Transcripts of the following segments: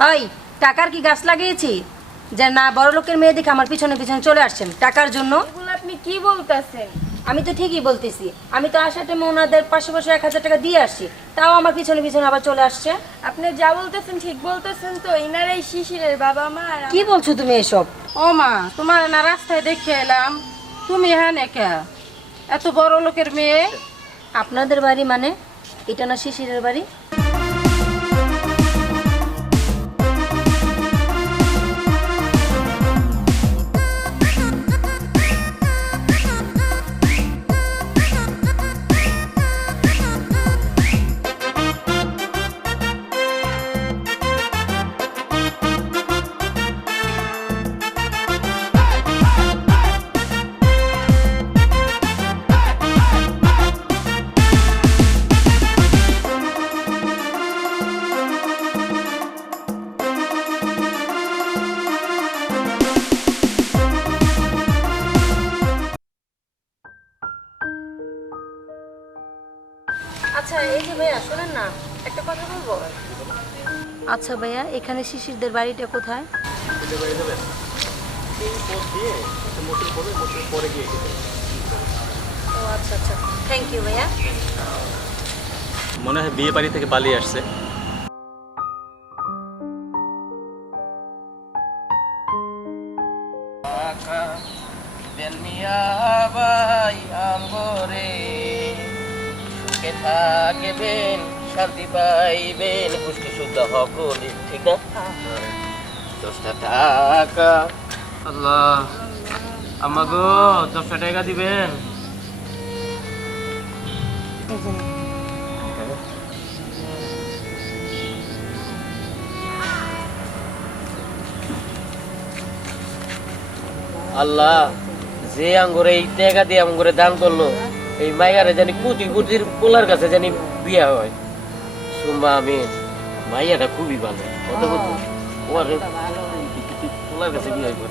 High, টাকার কি গাছ লাগিয়েছি যে না বড় লোকের মেয়ে দেখে আমার পিছনে পিছনে চলে আসছেন টাকার জন্য? এগুলো আপনি কি বলতেছেন? আমি তো ঠিকই বলতেছি, আমি তো আসার টাইমে ওনাদের 500 1000 টাকা দিয়ে আসছি, তাও আমার পিছনে পিছনে আবার চলে আসছে। আপনি যা বলতেছেন ঠিক বলতেছেন তো? ইনারাই শিশিরের বাবা মা আর কি বলছো তুমি এসব? ও মা, তোমার না রাস্তায় দেখে এলাম, তুমি হ্যাঁ কে এত বড় লোকের মেয়ে? আপনাদের বাড়ি মানে? এটা না শিশিরের বাড়ি? আচ্ছা এই যে ভাইয়া শোনেন না, একটা কথা বলবো। আচ্ছা ভাইয়া, এখানে শিশিরদের বাড়িটা কোথায়? ও আচ্ছা আচ্ছা, থ্যাংক ইউ ভাইয়া। মনে হয় বিয়ে বাড়ি থেকে পালিয়ে আসছে। সুখে থাকবেন, শান্তি পাইবেন, পুষ্টি শুদ্ধ হকলি, ঠিক না? 10টা টাকা। আল্লাহ, আমাগো 10টা টাকা দিবেন। আল্লাহ, যে আঙ্গুরে এই টাকা দিয়ে আঙ্গুরে দান করলো, এই মাইয়ারে জানি কোটি কোটির পোলার কাছে জানি বিয়া হয়। সুম্মা আমি মাইয়াটা খুবই ভালো, কত কত ওরে পোলার কাছে বিয়া হয়।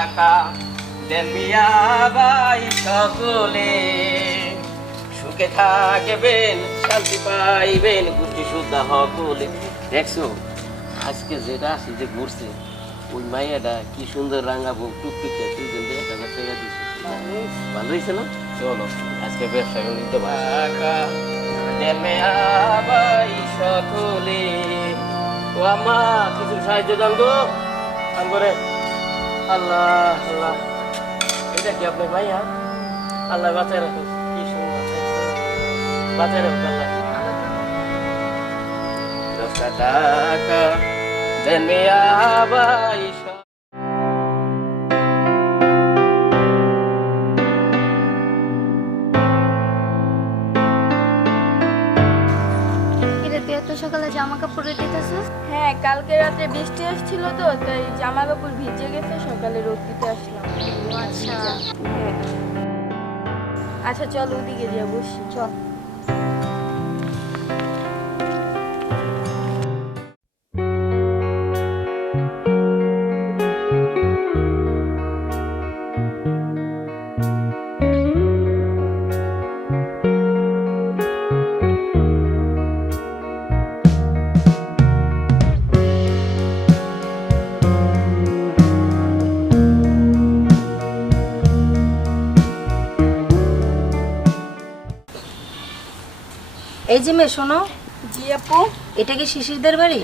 আকা দেন মিয়া ভাই সকলে, সুখে থাকবেন, শান্তি পাইবেন, পুষ্টি শুদ্ধ হকলে। দেখছো আজকে যেটা আসি যে ঘুরছে, ওই মাইয়াটা কি সুন্দর রাঙাবো টুকটুকে, তুই কিন্তু 1000 টাকা দিছিস, ভালো হয়েছে না? চলো আজকে ব্যবসা করে নিতে ভাই সকলে। ও আমা কিছু সাহায্য দাম গো আমরে। আল্লাহ আল্লাহ, এটা কি আপনার মাইয়া? আল্লাহ বাঁচায় রাখো, কি সুন্দর বাঁচায় রাখো আল্লাহ। 10টা টাকা দেন মিয়া ভাই। কিরে, তুই এত সকালে জামা কাপড় দিতেছিস? হ্যাঁ, কালকে রাতে বৃষ্টি আসছিল তো, তাই জামা কাপড় ভিজে গেছে, সকালে রোদ দিতে আসলাম। আচ্ছা, হ্যাঁ। আচ্ছা চল ওদিকে যা বসি। চল। এই যে মেয়ে শোনো, জি আপু। এটা কি শিশিরদের বাড়ি?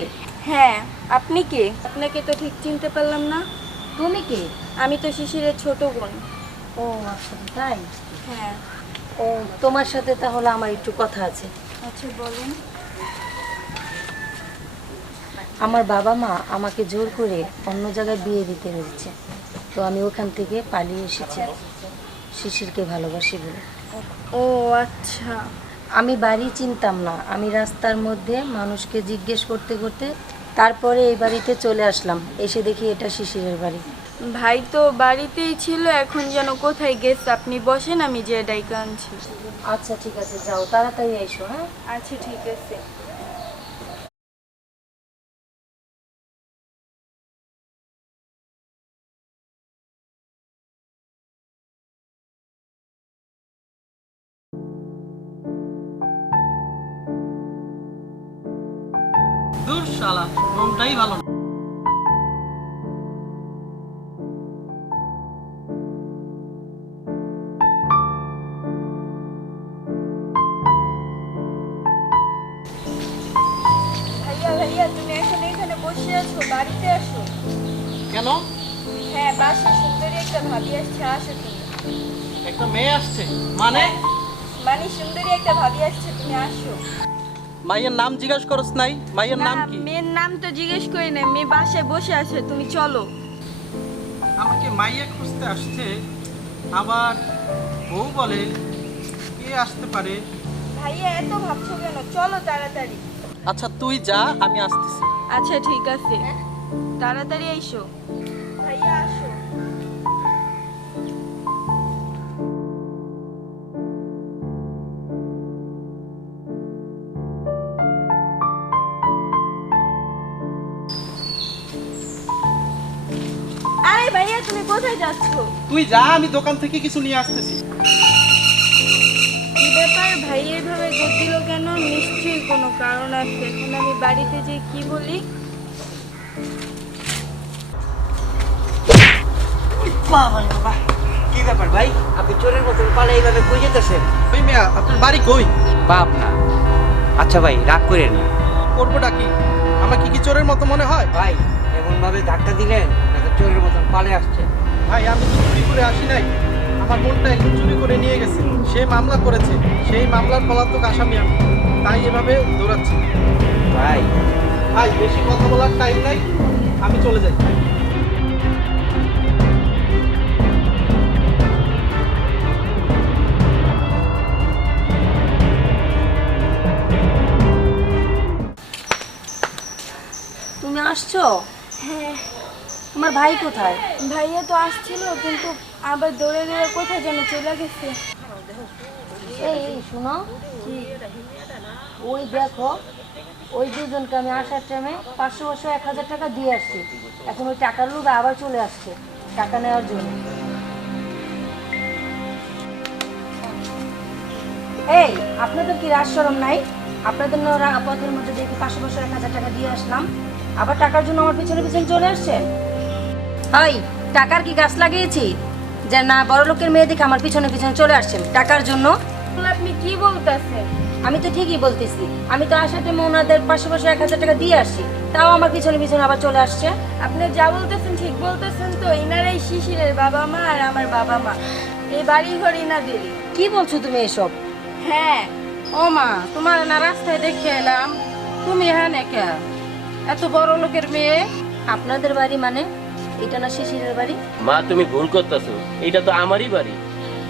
হ্যাঁ, আপনি কে? আপনাকে তো ঠিক চিনতে পারলাম না। তুমি কে? আমি তো শিশিরের ছোট বোন। ও আচ্ছা তাই। হ্যাঁ। ও তোমার সাথে তাহলে আমার একটু কথা আছে। আচ্ছা বলেন। আমার বাবা মা আমাকে জোর করে অন্য জায়গায় বিয়ে দিতে হয়েছে, তো আমি ওখান থেকে পালিয়ে এসেছি শিশিরকে ভালোবাসি বলে। ও আচ্ছা। আমি বাড়ি চিনতাম না, আমি রাস্তার মধ্যে মানুষকে জিজ্ঞেস করতে করতে তারপরে এই বাড়িতে চলে আসলাম, এসে দেখি এটা শিশিরের বাড়ি। ভাই তো বাড়িতেই ছিল, এখন যেন কোথায় গেছে। আপনি বসেন, আমি যে ডাইকা আনছি। আচ্ছা ঠিক আছে, যাও তাড়াতাড়ি এসো। হ্যাঁ আচ্ছা ঠিক আছে। দূর শালা, মনটাই ভালো না। ভাইয়া ভাইয়া তুমি এখন এখানে বসে আছো, বাড়িতে আসো। কেন? হ্যাঁ, বাসে সুন্দরী একটা ভাবি আসছে, আসো তুমি। একটা মেয়ে আসছে মানে? মানে সুন্দরী একটা ভাবি আসছে, তুমি আসো। মাইয়ের নাম জিজ্ঞাসা করছ নাই? মাইয়ের নাম কি? মেয়ের নাম তো জিজ্ঞেস করি না, মেয়ে বাসায় বসে আছে, তুমি চলো। আমাকে মাইয়া খুঁজতে আসছে, আবার বউ বলে। কে আসতে পারে? ভাইয়া এত ভাবছো কেন, চলো তাড়াতাড়ি। আচ্ছা তুই যা, আমি আসতেছি। আচ্ছা ঠিক আছে, তাড়াতাড়ি এসো। ভাইয়া আসো। আরে ভাইয়া তুমি কোথায় যাচ্ছো? তুই যা, আমি দোকান থেকে কিছু নিয়ে আসতেছি। কি ব্যাপার, ভাই এইভাবে জোর দিল কেন? নিশ্চয়ই কোনো কারণ আছে। এখন আমি বাড়িতে যে কি বলি? কি ব্যাপার ভাই, আপনি চোরের মতন পালে এইভাবে কই যেতেছেন? ওই মেয়া, আপনার বাড়ি কই? বাপ না। আচ্ছা ভাই, রাগ করেন না। করবোটা কি? আমাকে কি চোরের মতো মনে হয়? ভাই এমন ভাবে ধাক্কা দিলেন, এটা চোরের মতন পালে আসছে। ভাই আমি তো চুরি করে আসি নাই, আমার বোনটা একজন চুরি করে নিয়ে গেছে, সে মামলা করেছে, সেই মামলার পলাতক আসামি আমি, তাই এভাবে দৌড়াচ্ছি। ভাই ভাই বেশি কথা বলার টাইম নাই, আমি চলে যাই। তুমি আসছো? তোমার ভাই কোথায়? ভাইয়া তো আসছিল, কিন্তু আবার দৌড়ে দৌড়ে কোথায় যেন চলে গেছে। এই এই শোনো, ওই দেখো, ওই দুজনকে আমি আসার টাইমে 500 1000 টাকা দিয়ে আসছি। এখন ওই টাকার লোভে আবার চলে আসছে টাকা নেওয়ার জন্য। এই আপনাদের কি রাজ শরম নাই? আপনাদের পথের মধ্যে দেখি 500 1000 টাকা দিয়ে আসলাম, আবার টাকার জন্য আমার পিছনে পিছনে চলে আসছে। হাই, টাকার কি গাছ লাগিয়েছি যে না বড় লোকের মেয়ে দেখে আমার পিছনে পিছনে চলে আসছেন টাকার জন্য? আপনি কি বলতেছেন? আমি তো ঠিকই বলতেছি, আমি তো আসার টাইমে ওনাদের 500 1000 টাকা দিয়ে আসছি, তাও আমার পিছনে পিছনে আবার চলে আসছে। আপনি যা বলতেছেন ঠিক বলতেছেন তো। ইনারাই শিশিরের বাবা মা আর আমার বাবা মা, এই বাড়ি ঘর ইনাদেরই। কি বলছো তুমি এসব? হ্যাঁ। ও মা, তোমার না রাস্তায় দেখে এলাম, তুমি এখানে কে? এত বড় লোকের মেয়ে। আপনাদের বাড়ি মানে? এটা না শিশিরের বাড়ি? মা তুমি ভুল করতেছো, এটা তো আমারই বাড়ি,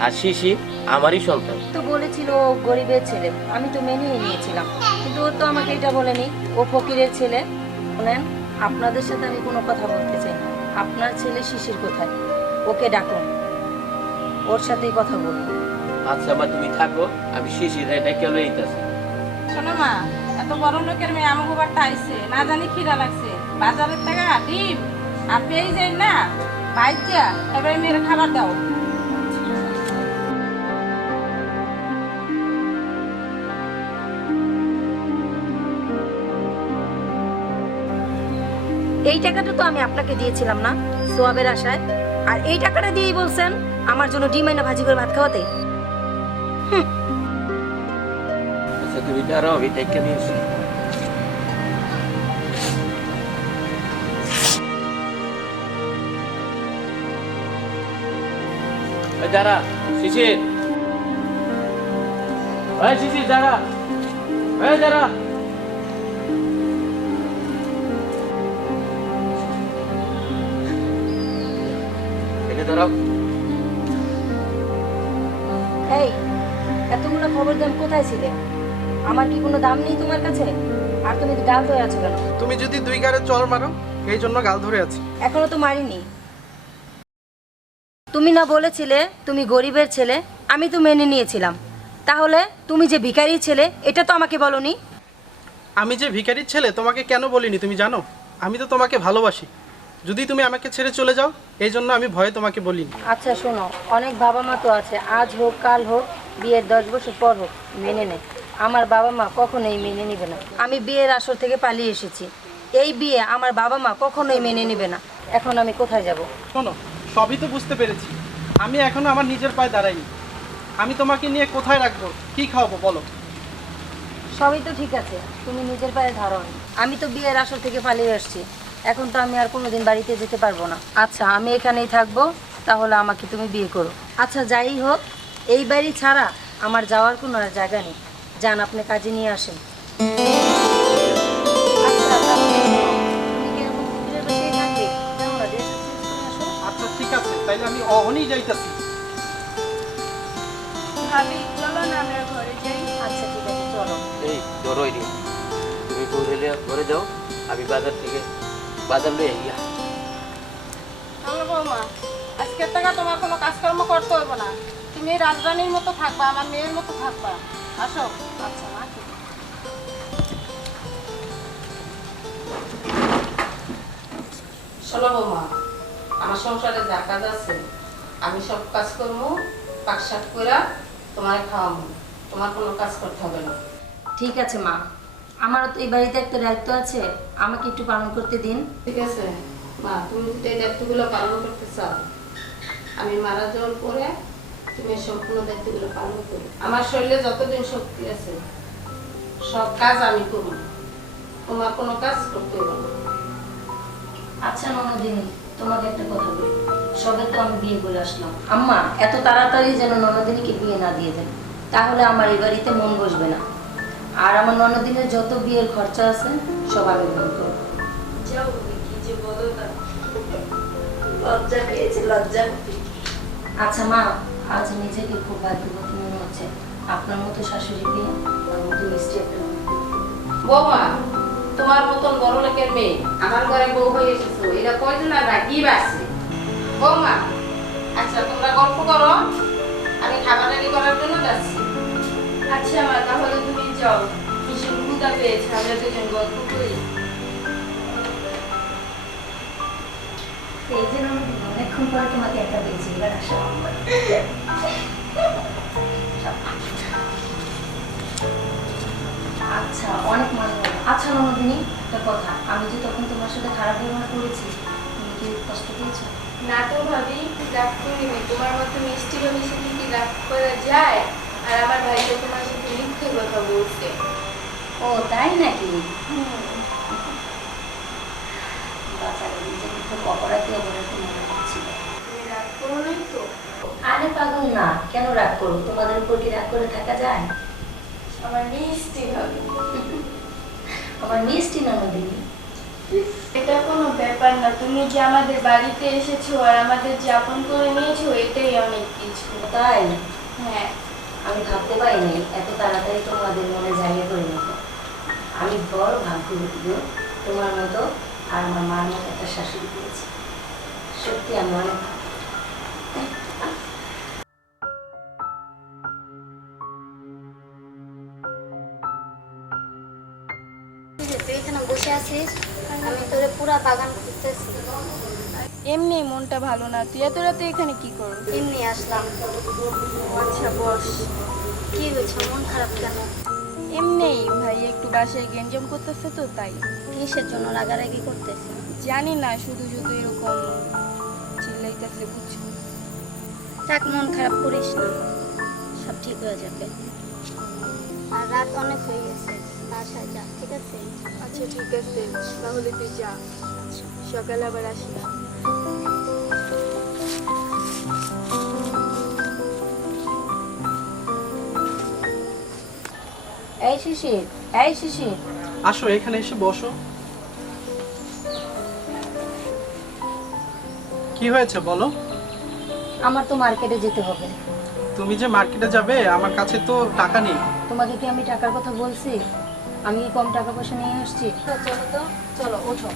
আর শিশি আমারই সন্তান। তো বলেছিল ও গরিবের ছেলে, আমি তো মেনেই নিয়েছিলাম, কিন্তু ও তো আমাকে এটা বলেনি ও ফকিরের ছেলে। বলেন, আপনাদের সাথে আমি কোনো কথা বলতে চাই না। আপনার ছেলে শিশির কোথায়? ওকে ডাকুন, ওর সাথেই কথা বলবো। আচ্ছা মা তুমি থাকো, আমি শিশির ডেকে লই আইতাছি। শোনো মা, এত বড় লোকের মেয়ে আমাকে বাড়িতে আইছে, না জানি খিদা লাগছে, বাজারের টাকা ডিম আর পেয়ে যাই না, বাইজা এবারে মেয়ের খাবার দাও। এই টাকাটা তো আমি আপনাকে দিয়েছিলাম না সোয়াবের আশায়, আর এই টাকাটা দিয়েই বলছেন আমার জন্য ডিম আইনা ভাজি করে ভাত খাওয়াতে। আচ্ছা তুমি দাঁড়াও, আমি ডেকে নিয়েছি। দাঁড়া শিশির, শিশির দাঁড়া, দাঁড়া। দাঁড়াও। এই এতগুলো খবর দাম কোথায় ছিলে? আমার কি কোনো দাম নেই তোমার কাছে? আর তুমি গাল ধরে আছো কেন? তুমি যদি 2 গাড়ে চল মারো, এই জন্য গাল ধরে আছি। এখনো তো মারিনি। তুমি না বলেছিলে তুমি গরিবের ছেলে, আমি তো মেনে নিয়েছিলাম। তাহলে তুমি যে ভিখারির ছেলে এটা তো আমাকে বলনি। আমি যে ভিখারির ছেলে তোমাকে কেন বলিনি তুমি জানো? আমি তো তোমাকে ভালোবাসি, যদি তুমি আমাকে ছেড়ে চলে যাও এই জন্য আমি ভয়ে তোমাকে বলিনি। আচ্ছা শোনো, অনেক বাবা মা তো আছে, আজ হোক কাল হোক, বিয়ের 10 বছর পর হোক, মেনে নে। আমার বাবা মা কখনোই মেনে নেবে না। আমি বিয়ের আসর থেকে পালিয়ে এসেছি, এই বিয়ে আমার বাবা মা কখনোই মেনে নেবে না। এখন আমি কোথায় যাব? শোনো, সবই তো বুঝতে পেরেছি, আমি এখনো আমার নিজের পায়ে দাঁড়াইনি। আমি তোমাকে নিয়ে কোথায় রাখবো, কি খাওয়াবো বলো? সবই তো ঠিক আছে, তুমি নিজের পায়ে ধরো। আমি তো বিয়ের আসর থেকে পালিয়ে আসছি, এখন তো আমি আর কোনোদিন বাড়িতে যেতে পারবো না। আচ্ছা, আমি এখানেই থাকবো, তাহলে আমাকে তুমি বিয়ে করো। আচ্ছা, যাই হোক, এই বাড়ি ছাড়া আমার যাওয়ার কোনো আর জায়গা নেই। যান, আপনি কাজে নিয়ে আসেন। আচ্ছা, তাহলে তুমি কি এরকম কুকুরের বাসায় থাকবে? যাও না, dress change করে আসো। আচ্ছা ঠিক আছে, তাইলে আমি অহনই যাইতাছি। ভাবি চলো না আমরা ঘরে যাই। আচ্ছা ঠিক আছে, চলো। এই ধরোই রে, তুমি ঘরে যাও, আমি বাজার থেকে বাজার লয়ে আইয়া। চলো বৌমা, আজকের থেকে তোমার কোনো কাজকর্ম করতে হইব না। তুমি রাজরানীর মতো থাকবা, আমার মেয়ের মতো থাকবা। আসো। আচ্ছা মা, ঠিক আছে। চলো বৌমা, আমার সংসারে যা কাজ আছে আমি সব কাজ করবো, পাক শাক করে তোমার খাওয়াবো। তোমার কোনো কাজ করতে হবে না। ঠিক আছে মা, আমারও তো এই বাড়িতে একটা দায়িত্ব আছে, আমাকে একটু পালন করতে দিন। ঠিক আছে মা, তুমি যদি এই দায়িত্বগুলো পালন করতে চাও, আমি মারা যাওয়ার পরে তুমি এই সম্পূর্ণ দায়িত্বগুলো পালন করো। আমার শরীরে যতদিন শক্তি আছে সব কাজ আমি করব, তোমার কোনো কাজ করতে হবে না। আচ্ছা ননদিনী, তোমাকে একটা কথা বলি, সবে তো আমি বিয়ে করে আসলাম। আম্মা এত তাড়াতাড়ি যেন ননদিনীকে বিয়ে না দিয়ে দেন, তাহলে আমার এই বাড়িতে মন বসবে না। আর আমার ননদিনের যত বিয়ের খরচা আছে সব আমি বহন করবো। যাও, কি যে বলো না। লজ্জা পেয়েছি, লজ্জা। আচ্ছা মা, আজ নিজেকে খুব ভাগ্যবতী মনে হচ্ছে, আপনার মতো শাশুড়ি পেয়ে, আমার মতো মিষ্টি একটা মেয়ে। বৌমা, তোমার মতন বড় লোকের মেয়ে আমার ঘরে বউ হয়ে এসেছো, এরা কয়জন আর ভাগ্যই বাসছে। বৌমা, আচ্ছা তোমরা গল্প করো, আমি খাবার রেডি করার জন্য যাচ্ছি। আচ্ছা মা, তাহলে তুমি যাও, ভীষণ ক্ষুধা পেয়েছে, আমরা দুজন গল্প করি। এই যে ননদিনী, অনেকক্ষণ পরে তোমাকে একা পেয়েছি, এবার আসো। আচ্ছা, অনেক মজা হলো। আচ্ছা ননদিনী, একটা কথা, আমি যে তখন তোমার সাথে খারাপ ব্যবহার করেছি, তুমি কি কষ্ট পেয়েছো? না তো ভাবি, রাগ করিনি। তোমার মতো মিষ্টি ভাবির সাথে কি রাগ করা যায়? আর আমার ভাই তো তোমার সাথে মিথ্যে কথা বলছে। ও তাই নাকি? বাচ্চারা নিজেকে খুব অপরাধী অপরাধী মনে হচ্ছিল। তুমি রাগ করো নাই তো? আরে পাগল না, কেন রাগ করো? তোমাদের উপর কি রাগ করে থাকা যায়? আমার মিষ্টি ভাবি। আমার মিষ্টি ননদিনী। এটা কোনো ব্যাপার না, তুমি যে আমাদের বাড়িতে এসেছো আর আমাদের যে আপন করে নিয়েছো, এটাই অনেক কিছু। তাই হ্যাঁ, আমি ভাবতে পারিনি এত তাড়াতাড়ি তোমাদের মনে জায়গা করে নিত। আমি বড় ভাগ্যবতী গো, তোমার মতো আর আমার মার মতো একটা শাশুড়ি পেয়েছি। সত্যি আমি অনেক তুই এখানে বসে আছিস, আমি তোরে পুরা বাগান ঘুরতেছি। এমনি মনটা ভালো না। তুই এত রাতে এখানে কি করো? এমনি আসলাম। আচ্ছা বস। কি হয়েছে, মন খারাপ কেন? এমনি ভাই একটু বাসায় গেঞ্জাম করতেছে তো তাই। কিসের জন্য রাগারাগি করতেছি? জানি না, শুধু শুধু এরকম চিল্লাইতেছে, বুঝছো? থাক, মন খারাপ করিস না, সব ঠিক হয়ে যাবে। আর রাত অনেক হয়ে গেছে, বাসায় যা, ঠিক আছে? আচ্ছা ঠিক আছে, তাহলে তুই যা, সকালে আবার আসিস। এই শিশির, এই শিশির, আসো এখানে এসে বসো। কি হয়েছে বলো? আমার তো মার্কেটে যেতে হবে। তুমি যে মার্কেটে যাবে, আমার কাছে তো টাকা নেই। তোমাকে কি আমি টাকার কথা বলছি? আমি কি কম টাকা পয়সা নিয়ে আসছি? চলো তো, চলো ওঠো।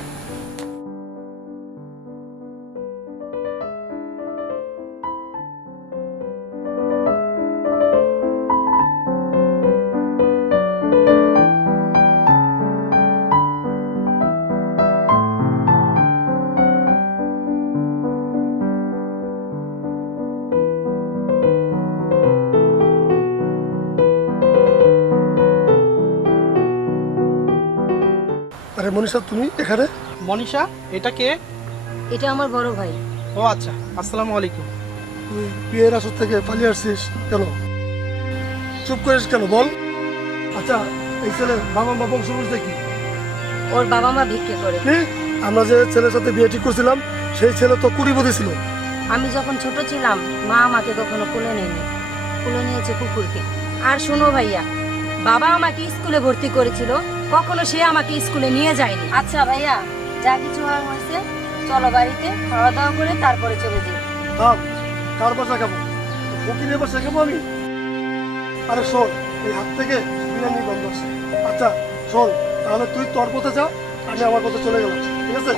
আরে মনীষা তুমি এখানে? মনীষা, এটা কে? এটা আমার বড় ভাই। ও আচ্ছা, আসসালামু আলাইকুম। তুই বিয়ের আসর থেকে পালিয়ে আসছিস কেন? চুপ করিস কেন বল? আচ্ছা, এই ছেলে বাবা মা বংশবুঝ দেখি ওর বাবা মা ভিক্ষে করে। কি? আমরা যে ছেলের সাথে বিয়ে ঠিক করছিলাম সেই ছেলে তো কুড়িপতি ছিল। আমি যখন ছোট ছিলাম মা আমাকে কখনো কোলে নেয়নি, কোলে নিয়েছে কুকুরকে। আর শোনো ভাইয়া, বাবা আমাকে স্কুলে ভর্তি করেছিল, কখনো সে আমাকে স্কুলে নিয়ে যায়নি। আচ্ছা ভাইয়া, যা কিছু হওয়ার হয়েছে চলো বাড়িতে, খাওয়া দাওয়া করে তারপরে চলে যাই। থাম, কার বাসা খাবো? ফকিরের বাসা খাবো আমি? আরে শোন, এই হাত থেকে বিরিয়ানি গন্ধ আসে। আচ্ছা শোন, তাহলে তুই তোর পথে যা, আমি আমার পথে চলে গেলাম, ঠিক আছে?